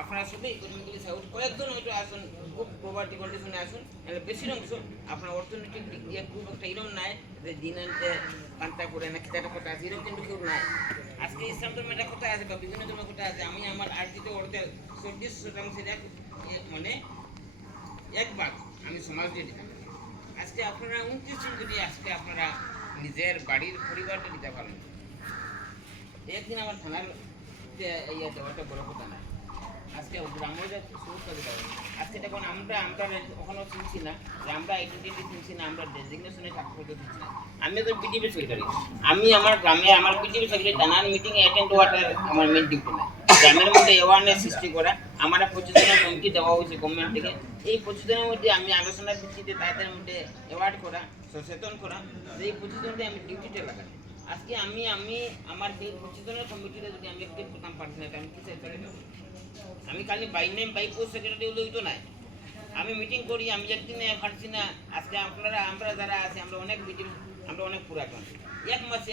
আপনারা শুধু economically south কয়েকজন হয়তো আসুন, খুব প্রভার্টি কন্ডিশনে আসুন, বেশির অংশ আপনার অর্থনৈতিক দিক দিয়ে খুব একটা এরকম নাই যে দিন আনতে পান্তা করে না খেতে কথা আছে, এরকম কিন্তু কেউ নাই। আজকে ইসলাম ধর্মের একটা কথা আছে বা বিভিন্ন ধর্মের কথা আছে, আমি আমার আর্জিত অর্থের 40% মানে 1 ভাগ আমি সমাজ দিয়ে দিতাম। আজকে আপনারা 29 যদি আজকে আপনারা নিজের বাড়ির পরিবারটা দিতে পারেন, একদিন আমার থানার ইয়ে দেওয়াটা বড় কথা না। আজকে গ্রামের সুরক্ষা দিতে হবে। আজকে দেখুন আমরা কখনো চিনছি না যে আমরা আইডেন্টিটি চিনছি না, আমরা ডেজিগনেশনে কাগজপত্র দিচ্ছি না। আমি তো বিডিপি সেক্রেটারি, আমি আমার গ্রামে আমার বিডিপি সেক্রেটারি জানান মিটিংয়ে অ্যাটেন্ড হওয়াটা আমার মেন ডিউটি না। গ্রামের মধ্যে অ্যাওয়ারনেস সৃষ্টি করা, আমার 25 জনের কমিটি দেওয়া হয়েছে গভর্নমেন্ট থেকে। এই 25 জনের মধ্যে আমি আলোচনার ভিত্তিতে তাদের মধ্যে অ্যাওয়ার্ড করা, সচেতন করা, এই 25 জনকে আমি ডিউটিতে লাগাই। আজকে আমি আমার 25 জনের কমিটিতে যদি আমি একটু প্রথম পারছি না, আমি কিসের চলে যাবো? আমি খালি by name by post secretary হলেই তো নাই। আমি মিটিং করি, আমি একদিনে পারছি না। আজকে আমরা যারা আছি আমরা অনেক মিটিং, আমরা অনেক পুরাতন, 1 মাসে